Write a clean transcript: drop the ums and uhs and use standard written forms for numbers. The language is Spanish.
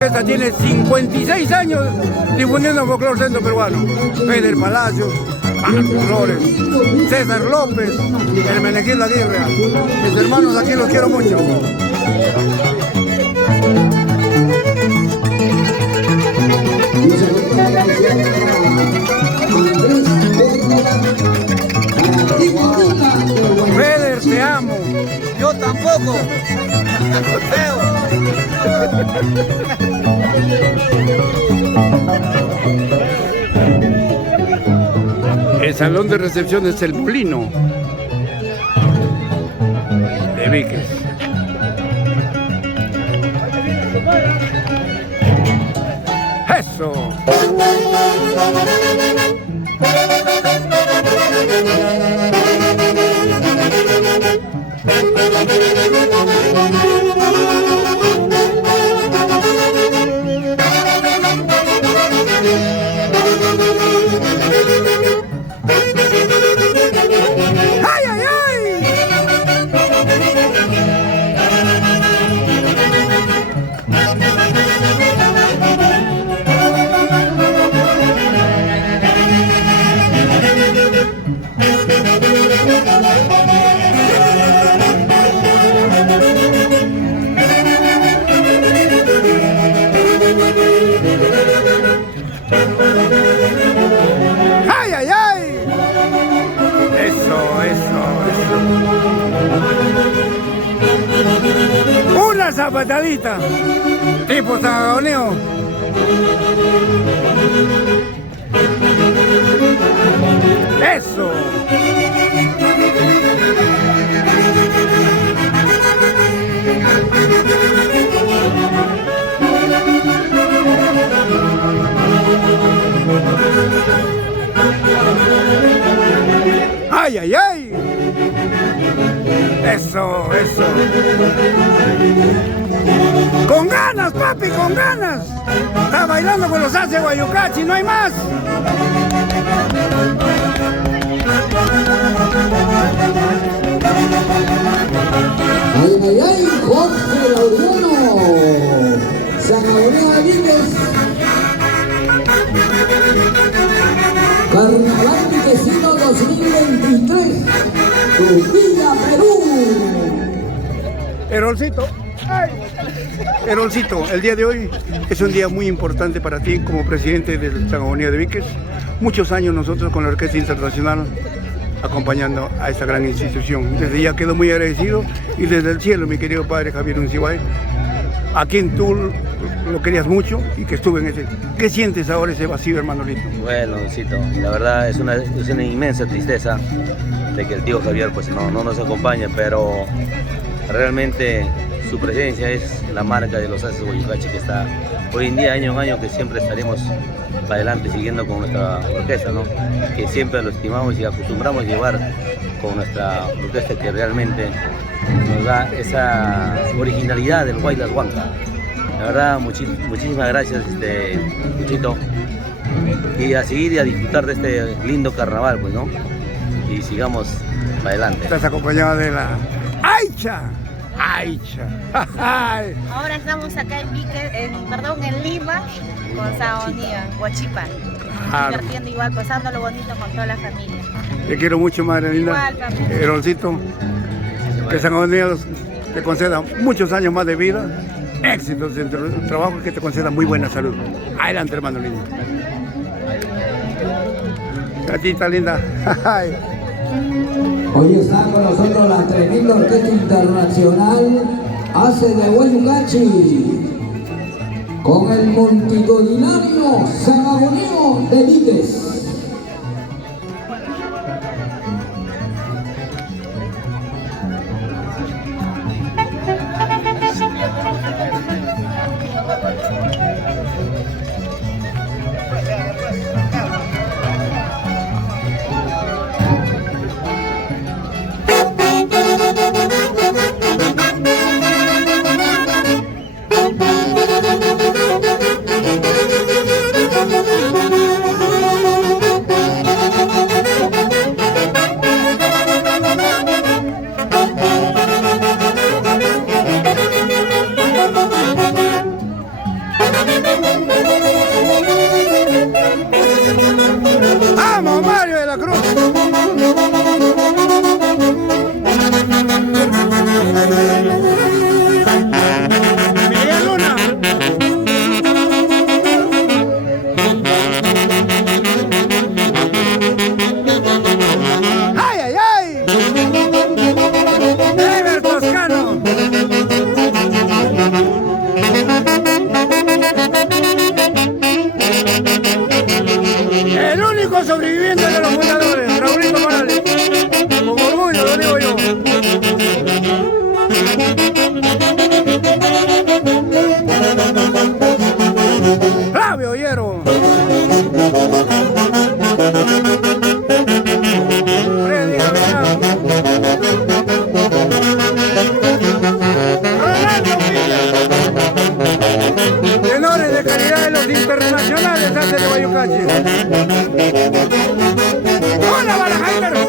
Esta tiene 56 años difundiendo el folclore centro peruano. Feder Palacios, Marco Flores, César López, Hermenegildo Aguirre. Mis hermanos, aquí los quiero mucho. Feder, te amo. Yo tampoco. El salón de recepción es el Molino de Víquez. ¡Eso! ¡Ay, ay, ay! ¡Ay, ay, ay! Eso. Una zapatadita, tipo zagaoneo. Eso. ¡Ay, ay, ay! Eso. ¡Con ganas, papi, con ganas! Está bailando con los Ace Guayucachi, no hay más. ¡Ay, ay, ay! Jorge Laureano, Zanahoria de Víquez, Carnaval Viquecino 2023, Trujillo, Perú. Erolcito, ¡ay! Erolcito, el día de hoy es un día muy importante para ti como presidente de la Zanahoria de Víquez. Muchos años nosotros con la Orquesta Internacional acompañando a esta gran institución. Desde ya quedo muy agradecido y desde el cielo, mi querido padre Javier Uncibay, a quien tú lo querías mucho y que estuve en ese. ¿Qué sientes ahora ese vacío, hermano Lito? Bueno, Cito, la verdad es una inmensa tristeza de que el tío Javier pues no nos acompaña, pero realmente su presencia es la marca de los Aces Guayucachi, que está hoy en día, año en año, que siempre estaremos para adelante siguiendo con nuestra orquesta, ¿no? Que siempre lo estimamos y acostumbramos llevar con nuestra orquesta, que realmente nos da esa originalidad del Guaylas Huanca. La verdad, muchísimas gracias, Luchito, y a seguir y a disfrutar de este lindo carnaval, pues, ¿no? Y sigamos para adelante. Estás acompañada de la Aicha. Ahora estamos acá en Víquez, en Lima, con Zanahoria, Huachipa. Claro. Divirtiendo igual, pasándolo bonito con toda la familia. Te quiero mucho, madre linda. Igual, papi. Erolcito, que Zanahoria te conceda muchos años más de vida, éxitos en tu trabajo, que te conceda muy buena salud. Adelante, hermano lindo. Gatita linda. Hoy está con nosotros la tremenda Orquesta Internacional Ace de Guayucachi, con el multitudinario Zanahoria de Víquez. Honores de calidad de los internacionales hace de Guayucachi. ¡Hola, Barajaiter!